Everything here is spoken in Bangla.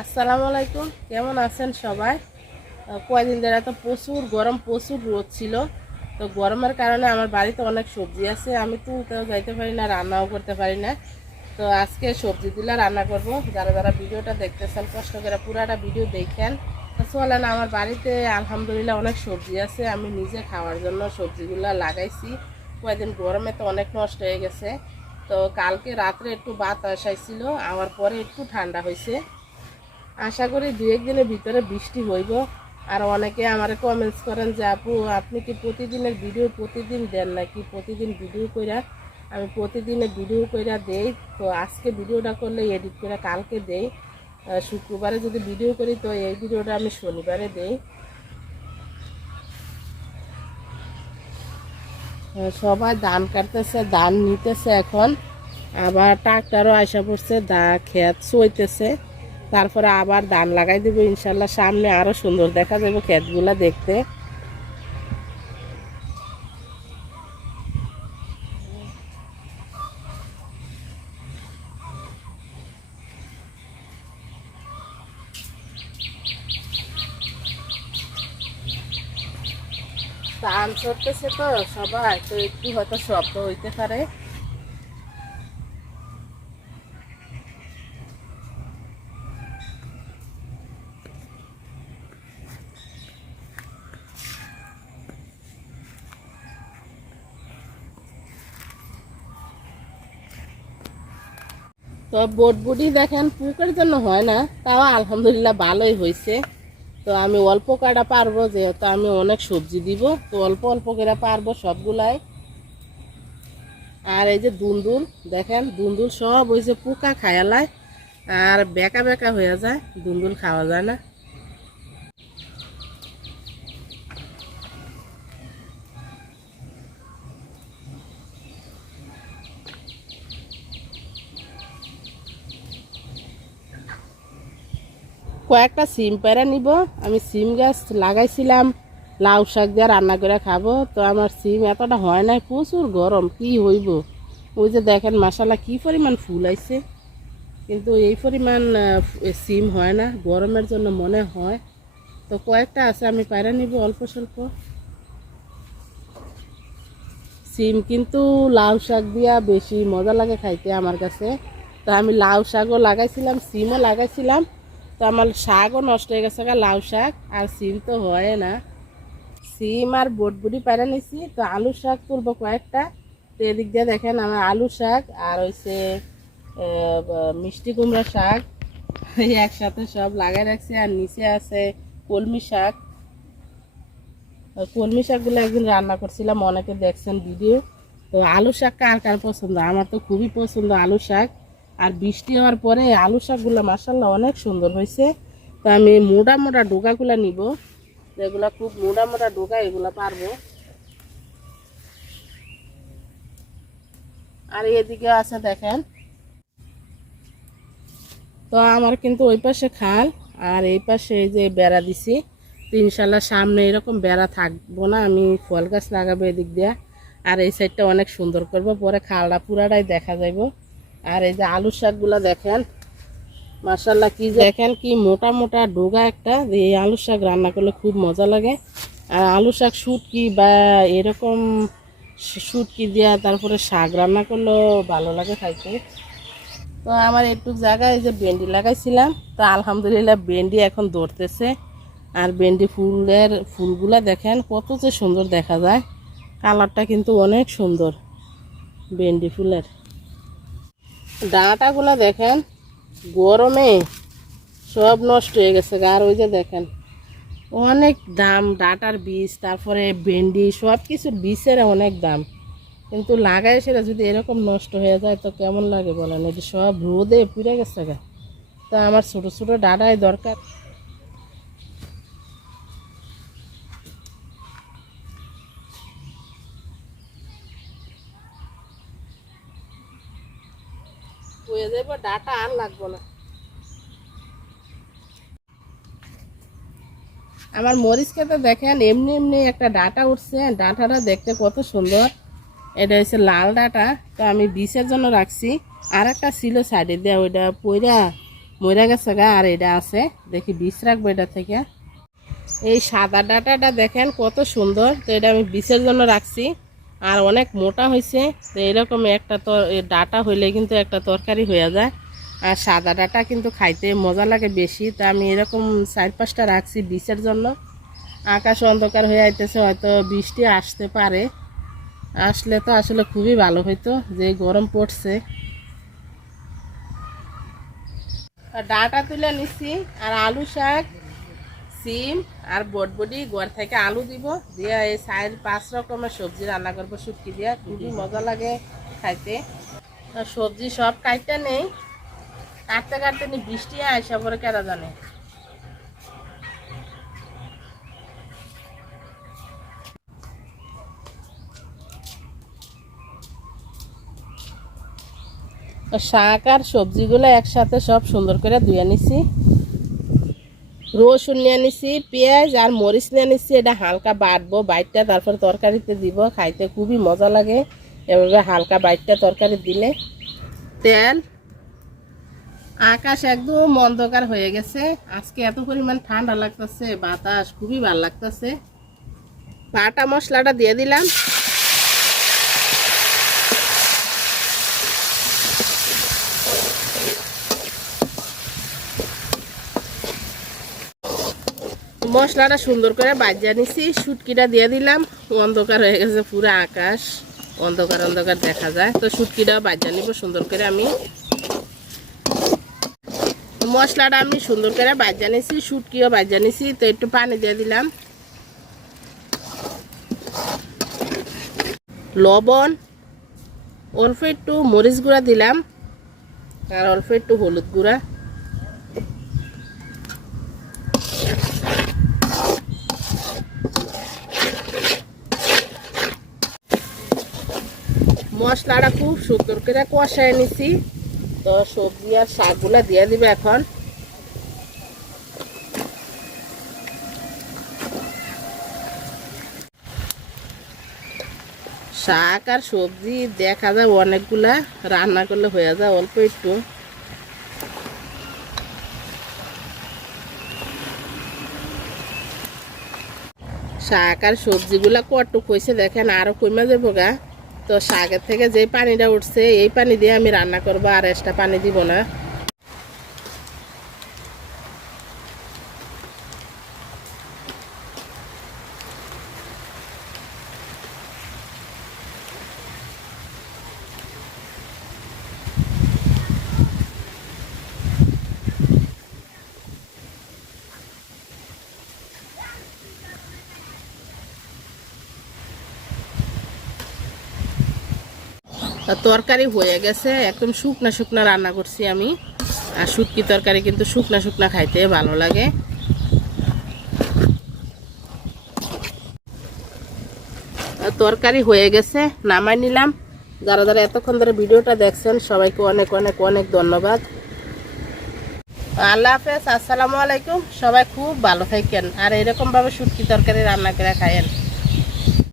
আসসালামু আলাইকুম। কেমন আছেন সবাই? কয়দিন ধরে তো প্রচুর গরম, প্রচুর রোদ ছিল। তো গরমের কারণে আমার বাড়িতে অনেক সবজি আছে। আমি তুলতেও যাইতে পারি না, রান্নাও করতে পারি না। তো আজকে সবজি দিলে রান্না করব। যারা যারা ভিডিওটা দেখতেছেন, কষ্ট করে পুরাটা ভিডিও দেখেন। তো চলেন, আমার বাড়িতে আলহামদুলিল্লাহ অনেক সবজি আছে। আমি নিজে খাওয়ার জন্য সবজিগুলো লাগাইছি। কয়েকদিন গরমে তো অনেক নষ্ট হয়ে গেছে। তো কালকে রাত্রে একটু বাতাস আইছিল আমার পরে একটু ঠান্ডা হয়েছে আশা করি দু একদিনের ভিতরে বৃষ্টি হইব। আর অনেকে আমার কমেন্টস করেন যে, আপু, আপনি কি প্রতিদিনের ভিডিও প্রতিদিন দেন নাকি? প্রতিদিন ভিডিও কইরা? আমি প্রতিদিনের ভিডিও কইরা দেই। তো আজকে ভিডিওটা করলে এডিট করে কালকে দেই। শুক্রবারে যদি ভিডিও করি, তো এই ভিডিওটা আমি শনিবারে দেই। সবাই ধান কাটতেছে, ধান নিতেছে এখন। আবার ট্রাক্টারও আসা পড়ছে, দা ক্ষেত সইতেছে। তারপরে আবার ধান লাগাই দিব, ইনশাল্লাহ সামনে আরও সুন্দর দেখা যাবে ক্ষেতগুলা দেখতে। ধান চড়তেছে তো সবাই, তো একটু হয়তো শব্দ হইতে পারে। তো বটবুটি দেখেন পুকের জন্য হয় না, তাও আলহামদুলিল্লাহ ভালোই হয়েছে। তো আমি অল্প কাটা পারব, যেহেতু আমি অনেক সবজি দিব, তো অল্প অল্প করে পারব সবগুলাই। আর এই যে দুন্দুল, দেখেন, দুন্দুল সব ওই যে পোকা খায়ালায় আর বেকা বেকা হয়ে যায়, দুন্দুল খাওয়া যায় না। কয়েকটা সিম পেরে নিব। আমি সিম গাছ লাগাইছিলাম, লাউ শাক দিয়ে রান্না করে খাব। তো আমার সিম এতটা হয় না প্রচুর গরম, কি হইব? ওই যে দেখেন মশালা কি পরিমাণ ফুল আইছে। কিন্তু এই পরিমাণ সিম হয় না, গরমের জন্য মনে হয়। তো কয়েকটা আছে, আমি পায়রা নিব অল্প স্বল্প। সিম কিন্তু লাউ শাক দিয়া বেশি মজা লাগে খাইতে আমার কাছে। তো আমি লাউ শাকও লাগাইছিলাম, সিমও লাগাইছিলাম। তো আমার শাকও নষ্ট হয়ে গেছে লাউ শাক আর সিম তো হয় না। সিম আর বটবুটি পাইরা নিছি, তো আলু শাক তুলবো কয়েকটা। তো এদিক দিয়ে দেখেন আমার আলু শাক আর ব- মিষ্টি কুমড়া শাক। এই একসাথে সব লাগাই রাখছি আর নিচে আছে কলমি শাক। কলমি শাকগুলো একদিন রান্না করছিলাম, অনেকে দেখছেন ভিডিও। তো আলু শাক কার কার পছন্দ? আমার তো খুবই পছন্দ আলু শাক। আর বৃষ্টি হওয়ার পরে আলু শাকগুলো মাসাল্লাহ অনেক সুন্দর হয়েছে। তো আমি মোটা মোটা ডোকাগুলো নিব। যেগুলো খুব মোটা মোটা ডোকা এগুলো পারব। আর এদিকে আছে দেখেন। তো আমার কিন্তু ওই পাশে খাল, আর এই পাশে এই যে বেড়া দিছি। তো ইনশাল্লাহ সামনে এরকম বেড়া থাকব না, আমি ফল গাছ লাগাবো এদিক দিয়ে। আর এই সাইডটা অনেক সুন্দর করব, পরে খালটা পুরাটাই দেখা যাইব। আর এই যে আলু শাকগুলো দেখেন মার্শাল্লাহ কি দেখেন কি মোটা মোটা ডোগা একটা এই আলু শাক রান্না করলে খুব মজা লাগে। আর আলু শাক শুটকি বা এরকম শুটকি দেওয়া তারপরে শাক রান্না করলেও ভালো লাগে খাইতে। তো আমার একটু জায়গায় যে ভেন্ডি লাগাইছিলাম, তো আলহামদুলিল্লাহ ভেন্ডি এখন ধরতেছে। আর ভেন্ডি ফুলের ফুলগুলা দেখেন, কত যে সুন্দর দেখা যায়। কালারটা কিন্তু অনেক সুন্দর, ভেন্ডি ফুলের। ডাঁটাগুলো দেখেন, গরমে সব নষ্ট হয়ে গেছে। আর ওই যে দেখেন, অনেক দাম ডাটার বীজ, তারপরে ভেন্ডি সব কিছুর বীজের অনেক দাম। কিন্তু লাগাই সেটা যদি এরকম নষ্ট হয়ে যায়, তো কেমন লাগে বলেন? এটা সব রোদে পুড়ে গেছে গা। তা আমার ছোটো ছোটো ডাটাই দরকার। হয়ে যাব ডাটা আর লাগবো না। আমার মরিচ খেতে দেখেন, এমনি এমনি একটা ডাটা উঠছে। ডাটাটা দেখতে কত সুন্দর। এটা হচ্ছে লাল ডাটা। তো আমি বিষের জন্য রাখছি। আর একটা ছিল সাইডে দেওয়া ওইটা পইরা মরে গেছে গা, আর এটা আছে। দেখি বিষ রাখব এটা থেকে। এই সাদা ডাটাটা দেখেন কত সুন্দর। তো এটা আমি বিষের জন্য রাখছি। আর অনেক মোটা হয়েছে, তো এরকম একটা তো ডাটা হইলে কিন্তু একটা তরকারি হয়ে যায়। আর সাদা ডাটা কিন্তু খাইতে মজা লাগে বেশি, তা আমি এরকম চার পাঁচটা রাখছি বিষের জন্য। আকাশ অন্ধকার হয়ে আইতেছে, হয়তো বৃষ্টি আসতে পারে। আসলে তো আসলে খুবই ভালো হইতো যে গরম পড়ছে। ডাটা তুলে নিচ্ছি আর আলু শাক সিম আর বটবডি গোয়ার থেকে আলু দিব। দিয়ে এই চার পাঁচ রকমের সবজি রান্না করব শুটকি দিয়ে। খুবই মজা লাগে খাইতে। সবজি সব কাটতে নেই। কাটতে কাটতে নি বৃষ্টি আসা পরে কেরা জানে। শাক আর সবজিগুলো একসাথে সব সুন্দর করে ধুয়ে নিছি। রসুন নিয়ে নিছি, পেঁয়াজ আর মরিচ নিয়ে নিছি, এটা হালকা বাটবো, বাইটটা তারপর তরকারিতে দিব, খাইতে খুবই মজা লাগে। এভাবে হালকা বাইটটা তরকারি দিলে। তেল, আকাশ একদম অন্ধকার হয়ে গেছে। আজকে এত পরিমাণ ঠান্ডা লাগতেছে, বাতাস খুবই ভালো লাগতেছে। বাটা মশলাটা দিয়ে দিলাম। মশলাটা সুন্দর করে বাজিয়ে নিছি শুটকিটা দিয়ে দিলাম। অন্ধকার হয়ে গেছে, পুরো আকাশ। অন্ধকার অন্ধকার দেখা যায়। তো শুটকিটাও বাজিয়ে নিব, সুন্দর করে আমি। মশলাটা আমি সুন্দর করে বাজিয়ে নিছি শুটকিও বাজিয়ে নিছি। তো একটু পানি দিয়ে দিলাম। লবণ, অল্প একটু মরিচ গুঁড়া দিলাম। আর অল্প একটু হলুদ গুঁড়া। মশলাটা খুব সুন্দর করে কষায় নিছি। তো সবজি আর শাকগুলা দিয়ে দিবে এখন। শাক আর সবজি দেখা যায় অনেকগুলা, রান্না করলে হয়ে যায় অল্প একটু। শাক আর সবজিগুলা কটুক হয়েছে দেখেন, আরও কমে যাব গা। তো শাকের থেকে যে পানিটা উঠছে, এই পানি দিয়ে আমি রান্না করব আর এক্সট্রা পানি দিব না। তরকারি হয়ে গেছে। একদম শুকনা শুকনা রান্না করছি আমি। আর শুটকি তরকারি কিন্তু শুকনা শুকনা খাইতে ভালো লাগে। তরকারি হয়ে গেছে, নামাই নিলাম। যারা যারা এতক্ষণ ধরে ভিডিওটা দেখছেন, সবাইকে অনেক অনেক অনেক ধন্যবাদ। আল্লাহ হাফেজ, আসসালামু আলাইকুম। সবাই খুব ভালো থাকেন। আর এরকম ভাবে শুটকি তরকারি রান্না করে খায়েন